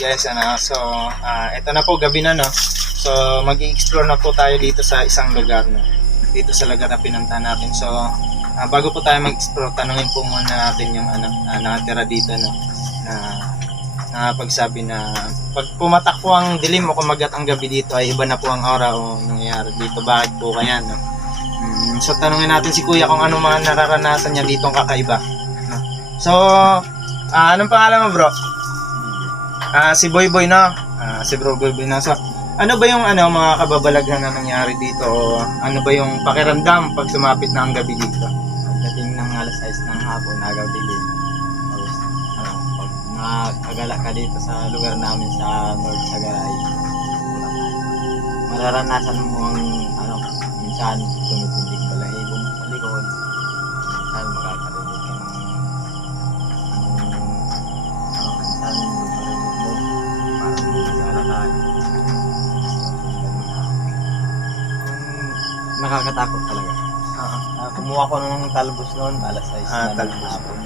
Yes, so ito na po, gabi na, no? So mag-i-explore na po tayo dito sa isang lugar, no? Dito sa lugar na pinuntahan natin. So bago po tayo mag-explore, tanungin po muna natin yung nakatira dito, no? Na pagsabi na pag pumatak po ang dilim o kumagat ang gabi dito ay iba na po ang aura o nangyayari dito. Bakit po kaya, no? So tanungin natin si Kuya kung ano mga nararanasan niya ditong kakaiba, no? So anong pangalan mo, bro? Si Boy Boy, no? Si Bro Boy Boy, no? So ano ba yung mga kababalaghan na nangyari dito, o ano ba yung pakiramdam pag sumapit na ang gabi dito? Pagdating ng alas 6 ng hapon, nagaw dilim. Tapos, pag nakagala ka dito sa lugar namin sa North Sagaray, mararanasan mo ang minsan tumitindig balahibo mo sa likod. Minsan makakarinig ka ng minsan marinig mo, parang maglalakad. Nakakatakot talaga. Kumuha ko ng talbos noon, alas 6 na ng hapon.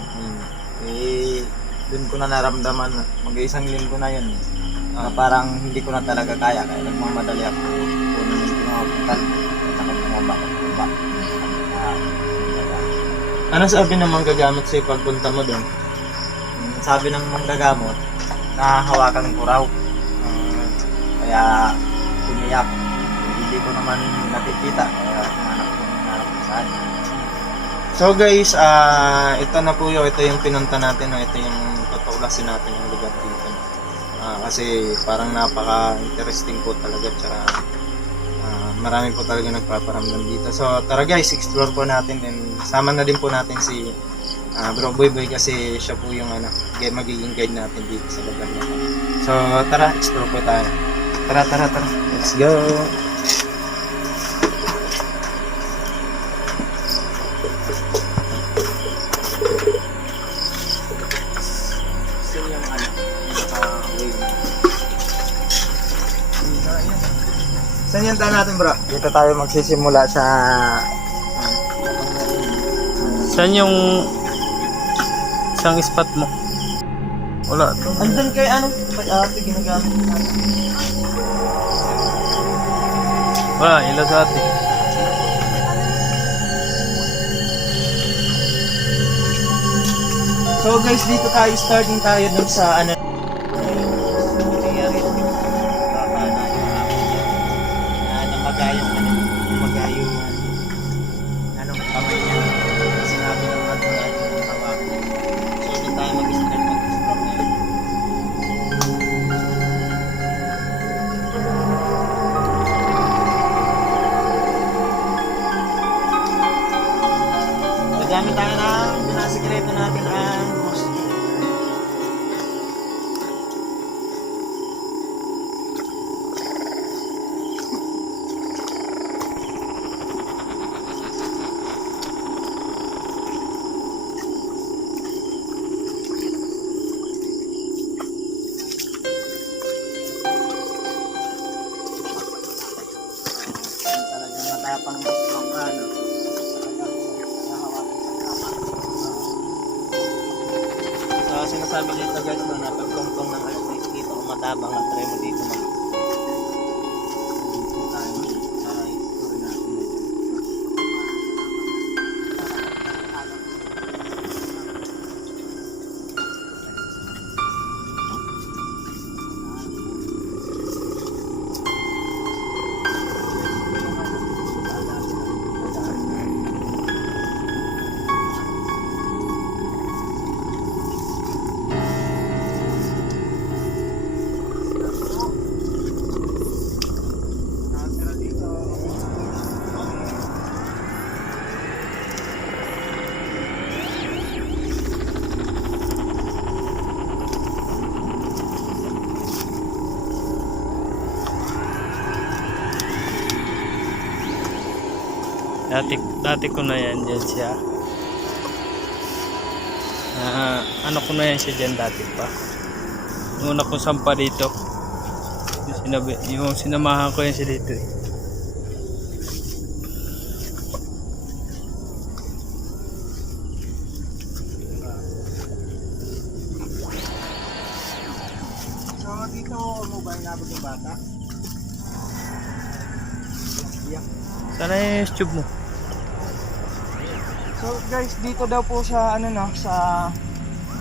Doon ko na naramdaman, mag-iisang linggo na yun. Na parang hindi ko na talaga kaya nagmamadali ako. Kunin yung pinakapital, at saka bumaba. Ano sabi ng manggagamot sa'yo pagpunta mo doon? Sabi ng manggagamot, nahahawakan ko raw. Kaya tumiyak. Hindi ko naman nakikita. Kaya hanap ko saan. So guys, ito na po yun. Ito yung pinunta natin, no? Ito yung tutuklasin natin yung lugar dito, no? Kasi parang napaka-interesting po talaga. Tsaka marami po talaga nagpaparamdam dito. So tara guys, explore po natin. And sama na din po natin si Bro Boy Boy, kasi siya po yung magiging guide natin dito sa lugar na to. So tara, explore po tayo. Tara. Let's go! Saan yung tayo natin, bro? Dito tayo magsisimula sa... Saan yung isang spot mo? Wala to. Andun kay pag-ate ginagamit natin. Wala, ilaw sa atin. So guys, dito tayo, starting tayo dun sa kamay niya. Sinabi ng yung hawak. So dun tayo mag-start mag-explore ngayon. Gagamit tayo ng pinasikreto natin ang host. Talagang matapang strong sinasabi dito guys na pagtungtong ng alas 6 dito kung matabang at try mo dito dito tayo sa story natin. Dati ko na yan dyan siya. Ano ko na yan siya dyan dati pa. Nung una kong sampa dito. Yung sinamahan ko yan siya dito eh. bata. Iyak. Sana yung tube mo. So guys, dito daw po sa ano no, sa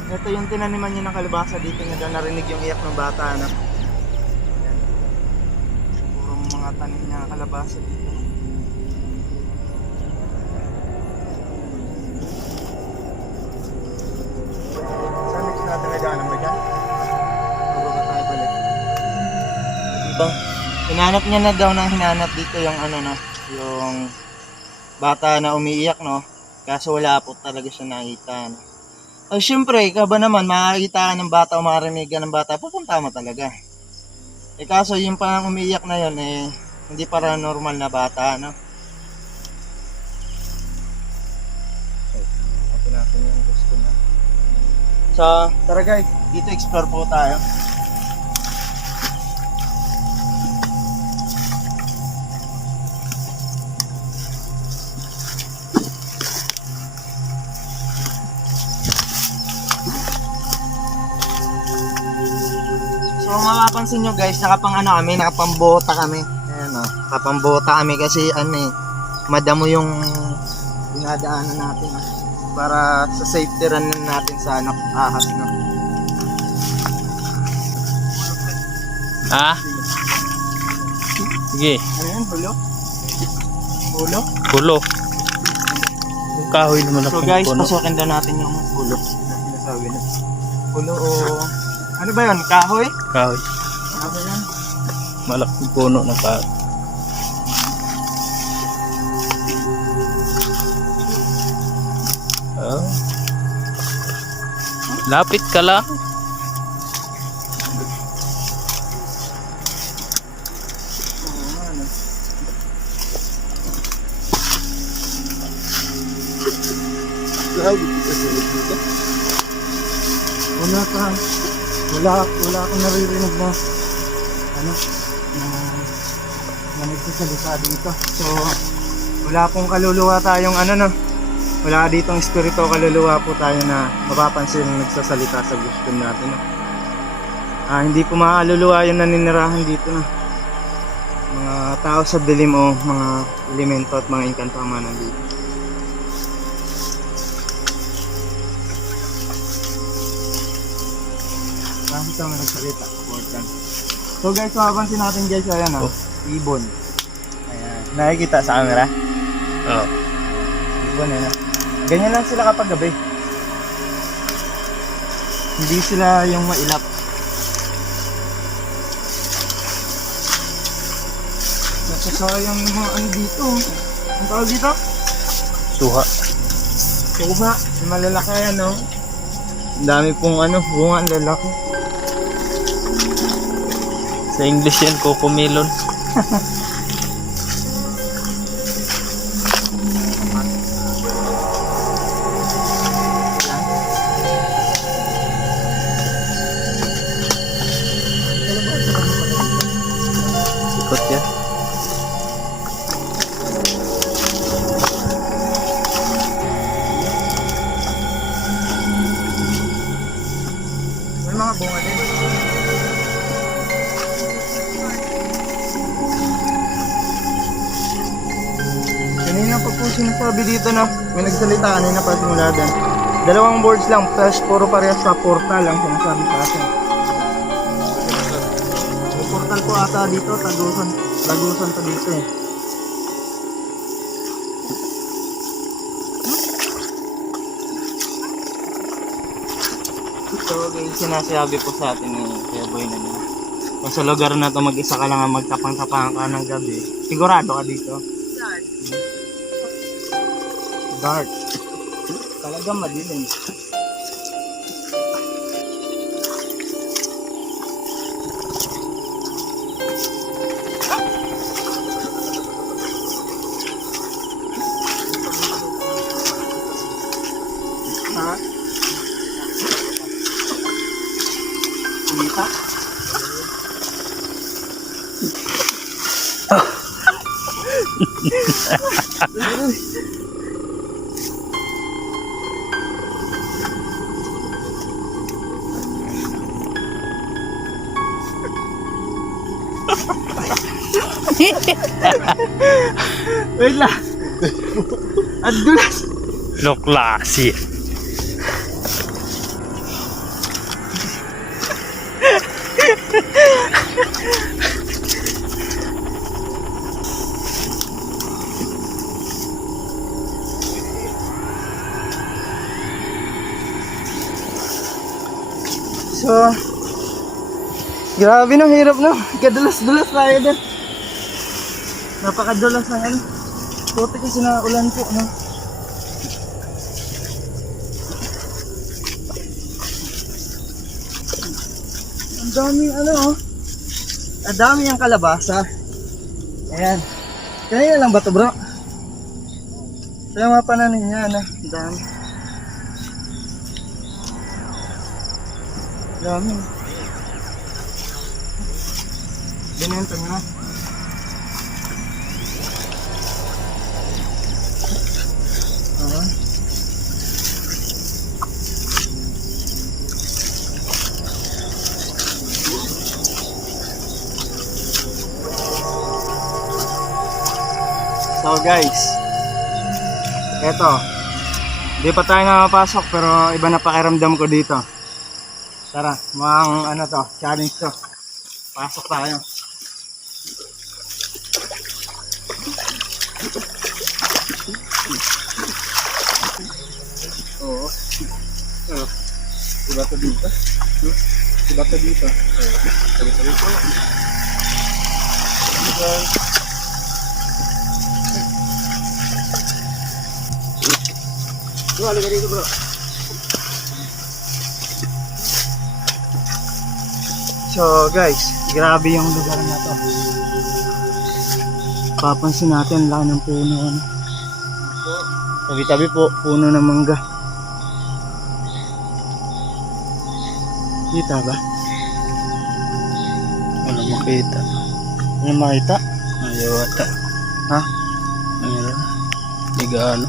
ito yung tinaniman niya ng kalabasa, dito niya daw narinig yung iyak ng bata no. Ayan. Puro mga tanim niya ng kalabasa dito. Saan next natin nagaanan ba dyan? Bago ba tayo balik? Diba? Hinanap niya na daw ng hinanap dito yung ano no, yung bata na umiiyak no. Kaso wala po talaga siya nakita. No? Ay, syempre, ikaw ba naman, makakita ka ng bata o marinig ka ng bata, pupunta mo talaga. Eh kaso yung parang umiiyak na yun, eh, hindi para normal na bata, no? Ito natin yung gusto na. So, tara guys, dito explore po tayo. So mapapansin nyo guys, nakapambota kami. Ayan o, nakapambota kami kasi madamo yung dinadaanan natin para sa safety run natin sa ahas no. Ha? Sige. Ano yan, hulo? Hulo? Pulo. Yung kahoy naman So akong guys, puno. pasukin daw natin yung hulo. Sinasabi na. Hulo o... Ano ba yun? Kahoy? Kahoy. Ano yan? Malaking puno ng kahoy. Oh. Lapit ka lang. Wala akong naririnig na na nagsasalita dito. So wala pong kaluluwa tayong wala ditong espiritu kaluluwa po tayo na mapapansin nagsasalita sa gusto natin. Hindi po makaluluwa yung naninirahan dito na mga tao sa dilim o mga elemento at mga engkanto ang mga nandito. Bakit ang nagsalita? Important. So guys, mapapansin natin guys, ayan ibon. Ayan. Nakikita sa camera? Oh. Ibon ganyan lang sila kapag gabi. Hindi sila yung mailap. Nasasayang yung mga dito. Ang tawag dito? Suha. Suha. Yung malalaki yan Ang dami pong bunga ang lalaki. Sa English yan, cocomelon. Ikot yan. May mga bunga din. Kanina pa po sinasabi dito na may nagsalita kanina pa simula din. 2 boards lang, plus puro parehas sa portal ang sinasabi sa akin. May portal po ata dito, tagusan to dito eh. So guys, sinasabi po sa atin ni Kuya Boy na kung sa lugar na to mag-isa ka lang ang magtapang-tapang ka ng gabi, sigurado ka dito. Dark. Talagang madilim. Ha? Kumita? Wait lang. At dulas. Lo klase. So, grabe no, hirap no. Kadulas-dulas tayo din. Napakadulas ng ano. Puti kasi na ulan po, no. Ang daming ano, oh. Ang dami yung kalabasa. Ayan. Kaya lang ba to, bro? Kaya mga pananin niya, ano. Ang dami. Dami. Binenta mo na. So guys, eto, di pa tayo nakapasok pero iba na pakiramdam ko dito. Tara, mukhang ano to, challenge to. Pasok tayo. Oo. Oh. Diba to dito? Diba to dito? Sabi-sabi ko. Bro, halika dito bro. So guys, grabe yung lugar na to. Papansin natin, laki ng puno. Ano? Tabi-tabi po, puno ng mangga. Kita ba? Wala makita. Ano makita? Ayaw ata. Ha? Ayun. Di gaano.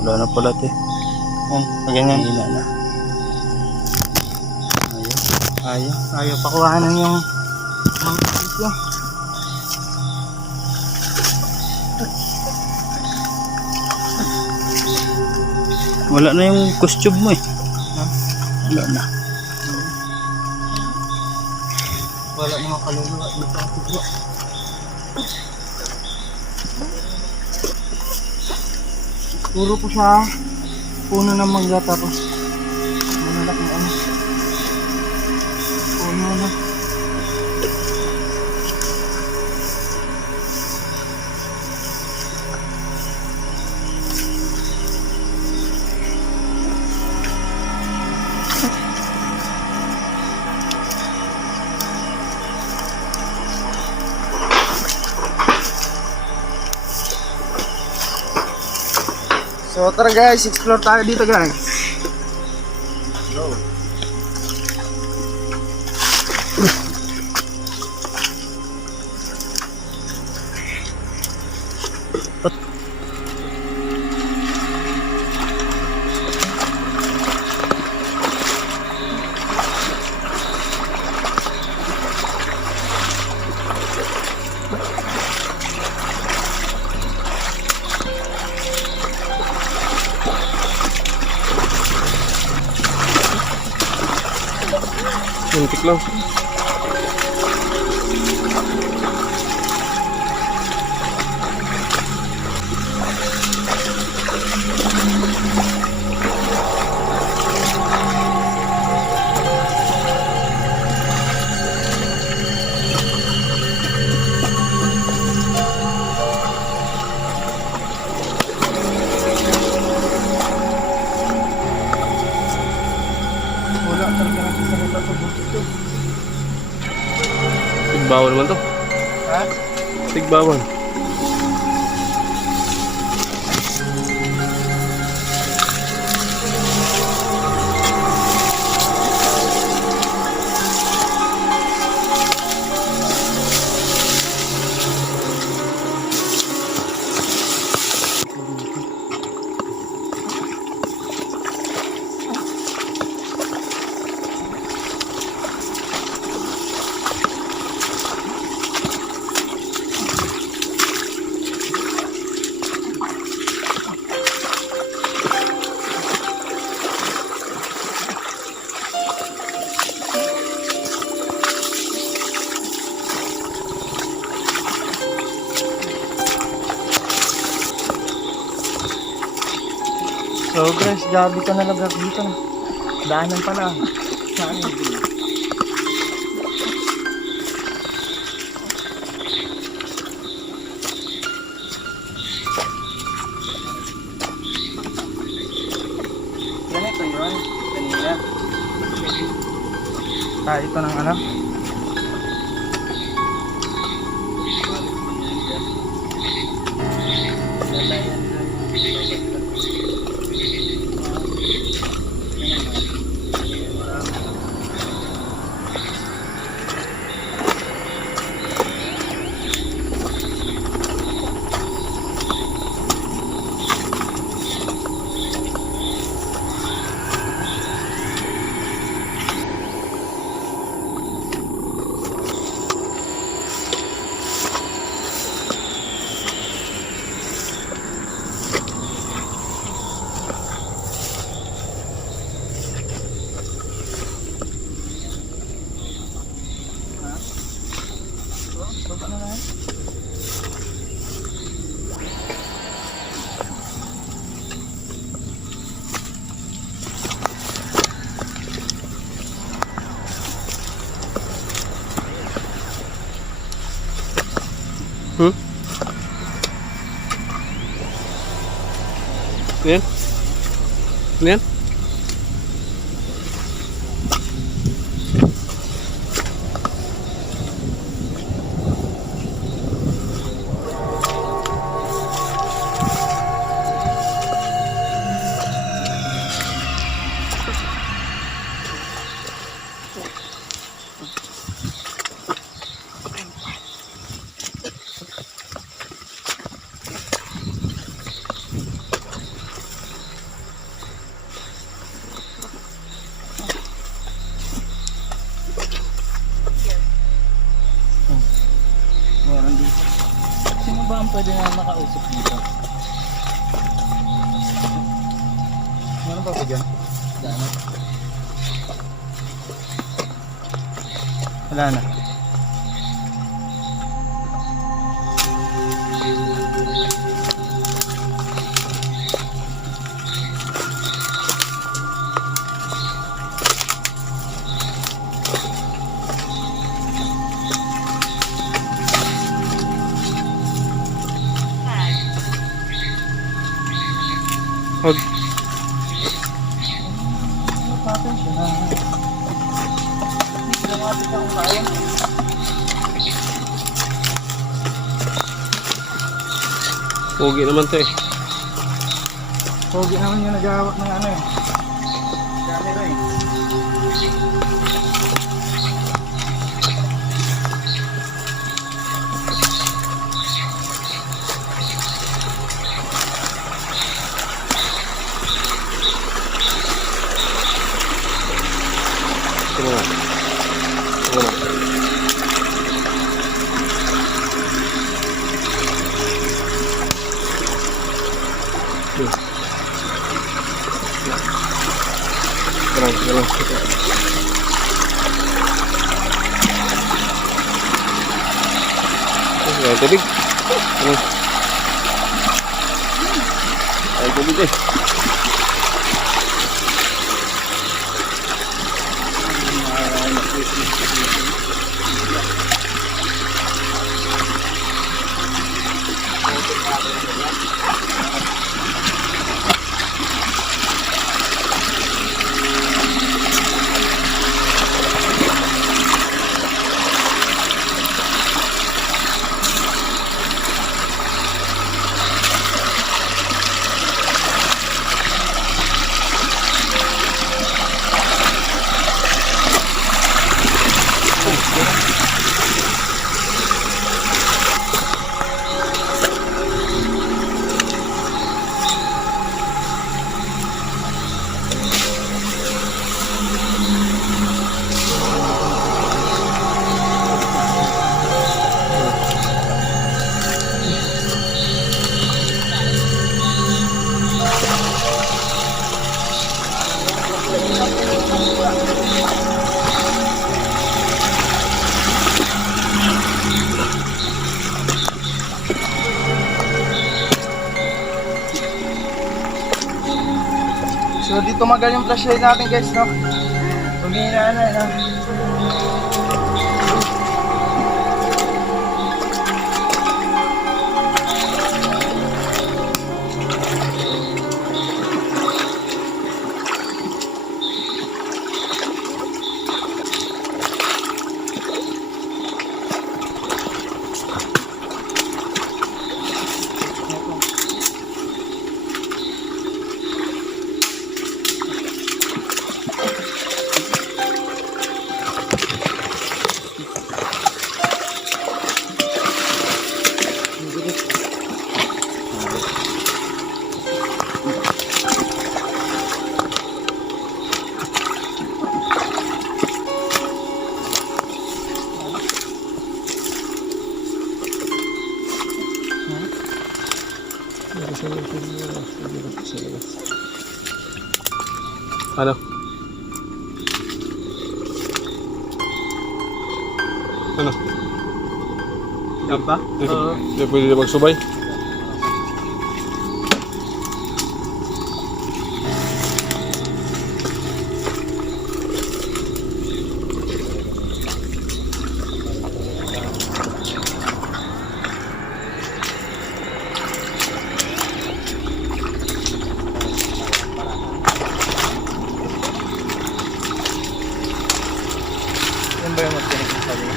Wala na pala te. Yan, ganyan. Hina na. Ayaw pakuhanan yung isyo. Wala na yung costume mo eh. Ha? Wala na. Wala mga kaluluwa dito. Puro po siya puno ng mangga tapos malalaking ano. Puno na. So tara guys, explore tayo dito guys. Go. Muntik lang. Wala talaga natin sa mga ito. Tigbawal naman to. Ha? Tigbawal. So guys, gabi ka na lagak dito na. Daanan pa lang. Saan yung dito? Ganito yun. Kanina. Ito ng ano? Yan. Yan. Meron dito. Sino ba ang pwede na makausap dito? Meron ba dyan? Daan. Wala na. Huwag. Ano patin siya na? Hindi sila mati ka kung kaya. Pogi naman to eh. Pogi naman yung nag-aawak ng ano eh. Camera eh. Tingnan mo. Tingnan mo. Terang, terang. Ay, tubig. Ay, tubig eh. So di tumagal yung flashlight natin guys, no? Tumina na, no? Ano? Ano? Yan ba? Hindi pwede na magsubay. Yan ba yung mas pinagsasabi mo?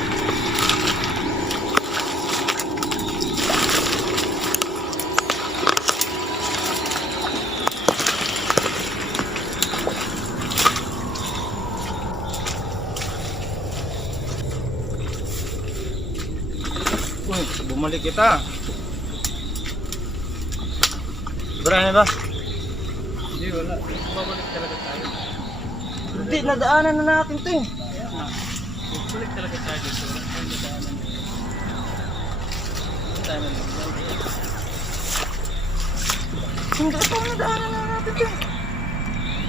Uy, bumalik kita. Berani ba? Hindi, wala. Babalik talaga tayo. Hindi, nadaanan na natin ito eh. Balik talaga tayo dito. Hindi daanan dito. Hindi tayo nalagyan. Hindi ito, nadaanan na natin ito eh.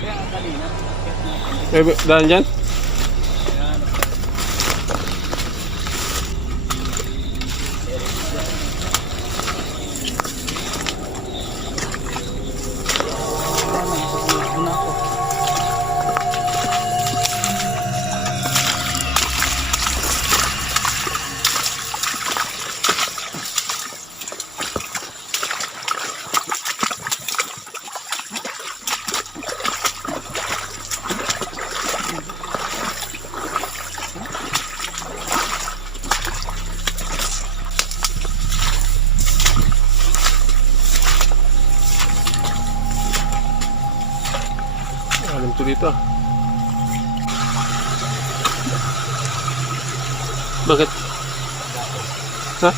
Kaya nga kanina, akit natin. Daan dyan? Ayan. Alam to dito ah. Bakit? Ha?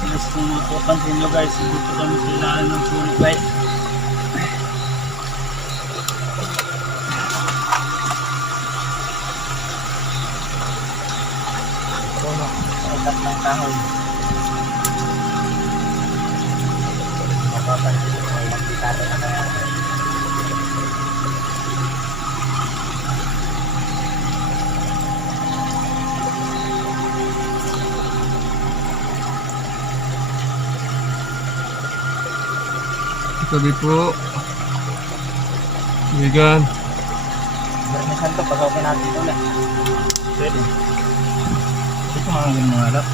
Guys, kung mapapansin nyo guys, dito kami sa ilalim ng puno guys. Puno, utak ng kahoy. Mapapansin mo, may magkikata na kaya. Sabi po. Bigan. Bermisan to, pasok natin ito ulit. Pwede. Ito mga ganun halap.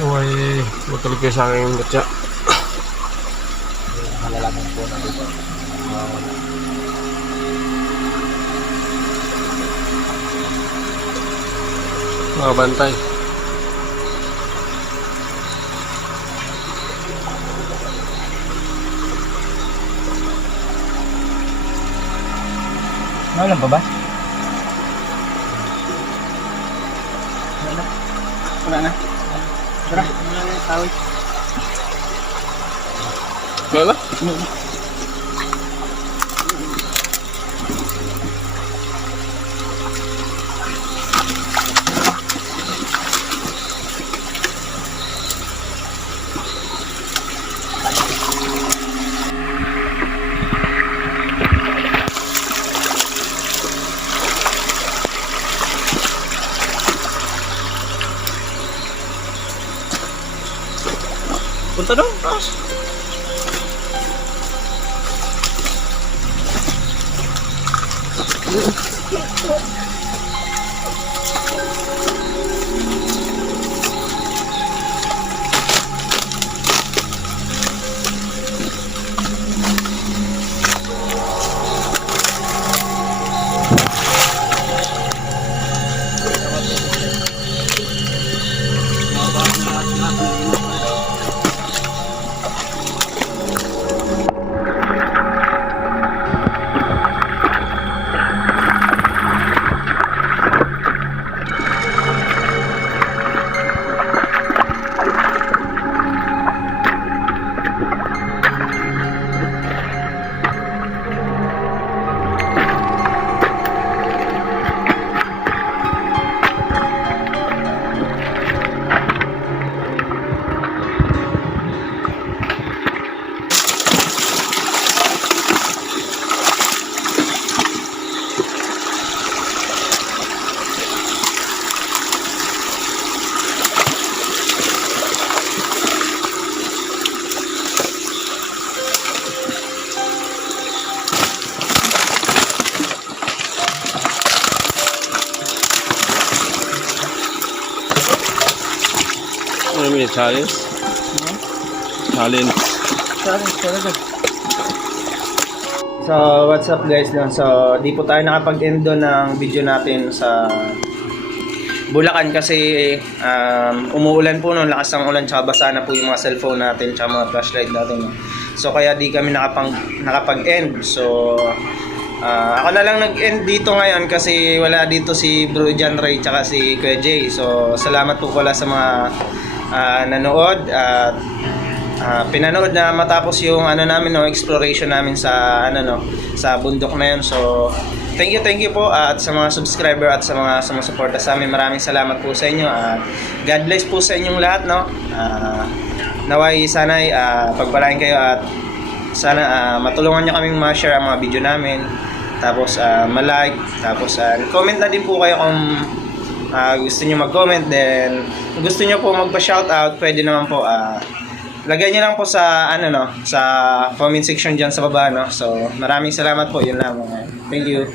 Away, matulog kayo sa aking batya. Malalaman po na dito. Mga bantay. Nawalan pa ba? Wala na. Wala na. Tara. Wala na yung tawid. Wala? Punta doon, taas. Ano naman yung challenge? Challenge. Challenge talaga. So, what's up guys? No? So, di po tayo nakapag-end doon ng video natin sa Bulacan kasi umuulan po noon, lakas ng ulan, tsaka basa na po yung mga cellphone natin, tsaka mga flashlight natin. No? So, kaya di kami nakapag-end. So, ako na lang nag-end dito ngayon kasi wala dito si Bro John Ray tsaka si Kuya Jay. So, salamat po pala sa mga nanood at pinanood na matapos yung namin exploration namin sa sa bundok na yun. So thank you po at sa mga subscriber at sa mga sumusuporta sa amin, maraming salamat po sa inyo at God bless po sa inyong lahat, no. Naway sana'y pagpalain kayo at sana matulungan nyo kaming ma-share ang mga video namin, tapos ma-like, tapos comment na din po kayo kung gusto nyo mag-comment. Then kung gusto nyo po magpa-shoutout, pwede naman po lagay nyo lang po sa sa comment section dyan sa baba, no. So maraming salamat po, yun lang. Thank you.